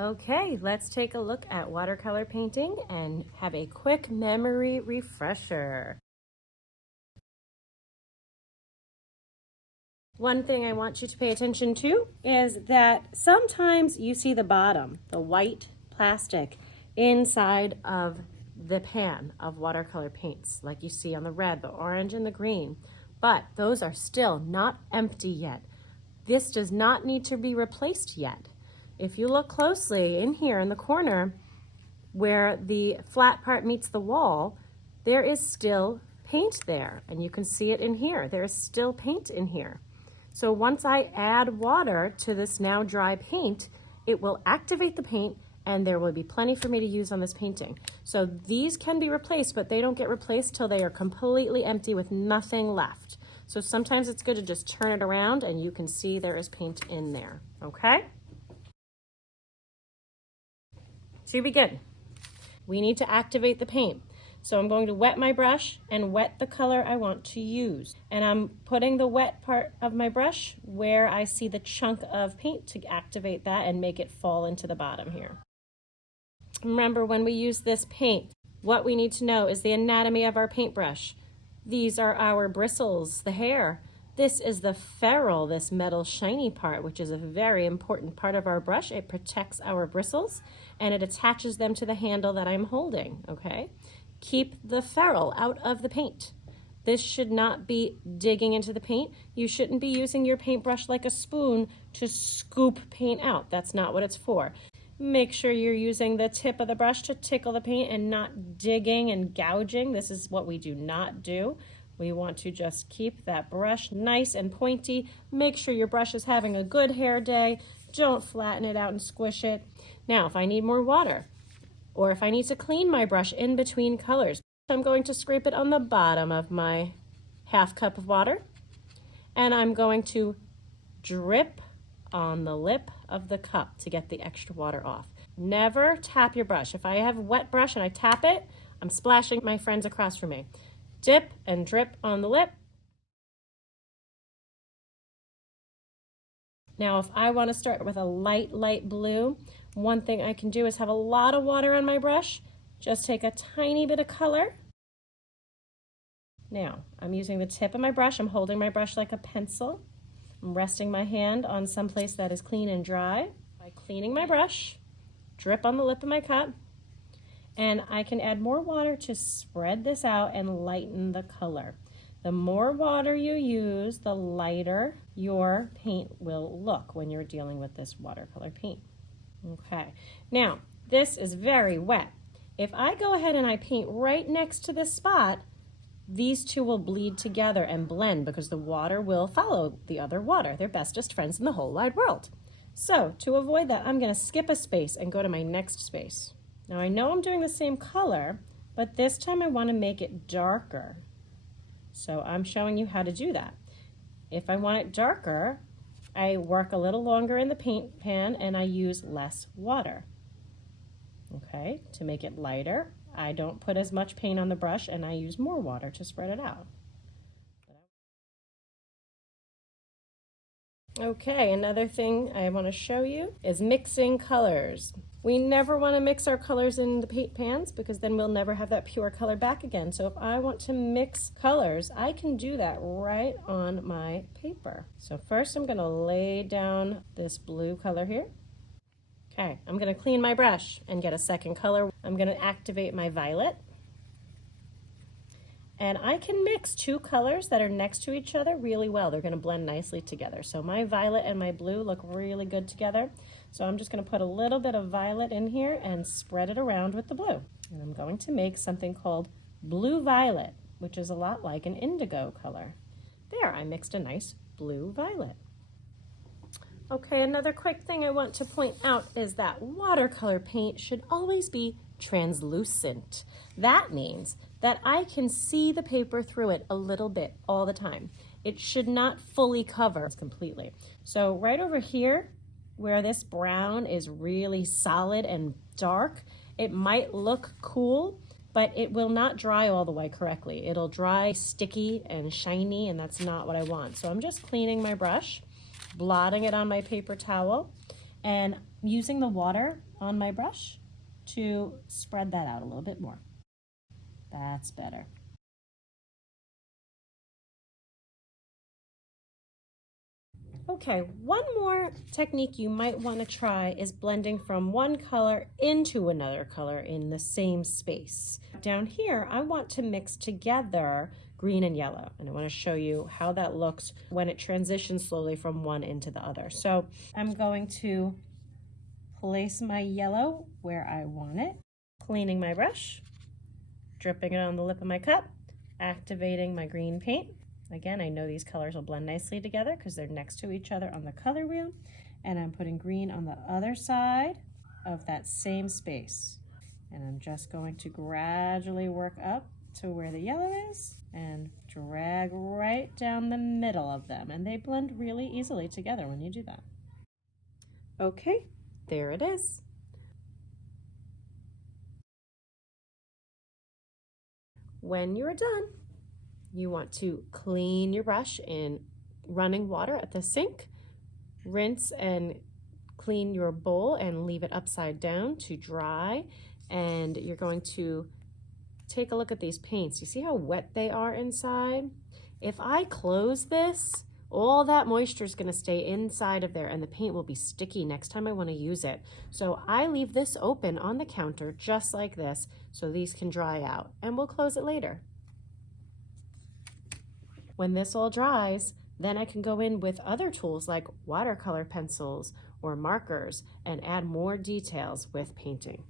Okay, let's take a look at watercolor painting and have a quick memory refresher. One thing I want you to pay attention to is that sometimes you see the bottom, the white plastic inside of the pan of watercolor paints, like you see on the red, the orange, and the green. But those are still not empty yet. This does not need to be replaced yet. If you look closely in here in the corner where the flat part meets the wall, there is still paint there, and you can see it in here. There is still paint in here. So once I add water to this now dry paint, it will activate the paint and there will be plenty for me to use on this painting. So these can be replaced, but they don't get replaced till they are completely empty with nothing left. So sometimes it's good to just turn it around and you can see there is paint in there, okay? To begin, we need to activate the paint. So I'm going to wet my brush and wet the color I want to use. And I'm putting the wet part of my brush where I see the chunk of paint to activate that and make it fall into the bottom here. Remember, when we use this paint, what we need to know is the anatomy of our paintbrush. These are our bristles, the hair. This is the ferrule, this metal shiny part, which is a very important part of our brush. It protects our bristles and it attaches them to the handle that I'm holding, okay? Keep the ferrule out of the paint. This should not be digging into the paint. You shouldn't be using your paintbrush like a spoon to scoop paint out. That's not what it's for. Make sure you're using the tip of the brush to tickle the paint and not digging and gouging. This is what we do not do. We want to just keep that brush nice and pointy. Make sure your brush is having a good hair day. Don't flatten it out and squish it. Now, if I need more water, or if I need to clean my brush in between colors, I'm going to scrape it on the bottom of my half cup of water, and I'm going to drip on the lip of the cup to get the extra water off. Never tap your brush. If I have a wet brush and I tap it, I'm splashing my friends across from me. Dip and drip on the lip. Now, if I want to start with a light blue, one thing I can do is have a lot of water on my brush. Just take a tiny bit of color. Now, I'm using the tip of my brush. I'm holding my brush like a pencil. I'm resting my hand on some place that is clean and dry. By cleaning my brush, drip on the lip of my cup, and I can add more water to spread this out and lighten the color. The more water you use, the lighter your paint will look when you're dealing with this watercolor paint. Okay, now this is very wet. If I go ahead and I paint right next to this spot, these two will bleed together and blend because the water will follow the other water. They're bestest friends in the whole wide world. So to avoid that, I'm going to skip a space and go to my next space. Now I know I'm doing the same color, but this time I want to make it darker. So I'm showing you how to do that. If I want it darker, I work a little longer in the paint pan and I use less water. Okay, to make it lighter, I don't put as much paint on the brush and I use more water to spread it out. Okay, another thing I want to show you is mixing colors. We never want to mix our colors in the paint pans because then we'll never have that pure color back again. So if I want to mix colors, I can do that right on my paper. So first I'm going to lay down this blue color here. Okay, I'm going to clean my brush and get a second color. I'm going to activate my violet. And I can mix two colors that are next to each other really well. They're going to blend nicely together. So my violet and my blue look really good together. So I'm just going to put a little bit of violet in here and spread it around with the blue. And I'm going to make something called blue violet, which is a lot like an indigo color. There, I mixed a nice blue violet. Okay, another quick thing I want to point out is that watercolor paint should always be translucent. That means that I can see the paper through it a little bit all the time. It should not fully cover completely. So right over here, where this brown is really solid and dark, it might look cool, but it will not dry all the way correctly. It'll dry sticky and shiny, and that's not what I want. So I'm just cleaning my brush, blotting it on my paper towel, And using the water on my brush to spread that out a little bit more. That's better. Okay, one more technique you might want to try is blending from one color into another color in the same space. Down here, I want to mix together green and yellow, and I want to show you how that looks when it transitions slowly from one into the other. So I'm going to place my yellow where I want it, cleaning my brush, dripping it on the lip of my cup, activating my green paint. Again, I know these colors will blend nicely together because they're next to each other on the color wheel. And I'm putting green on the other side of that same space. And I'm just going to gradually work up to where the yellow is and drag right down the middle of them. And they blend really easily together when you do that. Okay, there it is. When you're done, you want to clean your brush in running water at the sink, rinse and clean your bowl and leave it upside down to dry. And you're going to take a look at these paints. You see how wet they are inside? If I close this, all that moisture is going to stay inside of there and the paint will be sticky next time I want to use it. So I leave this open on the counter just like this so these can dry out, and we'll close it later. When this all dries, then I can go in with other tools like watercolor pencils or markers and add more details with painting.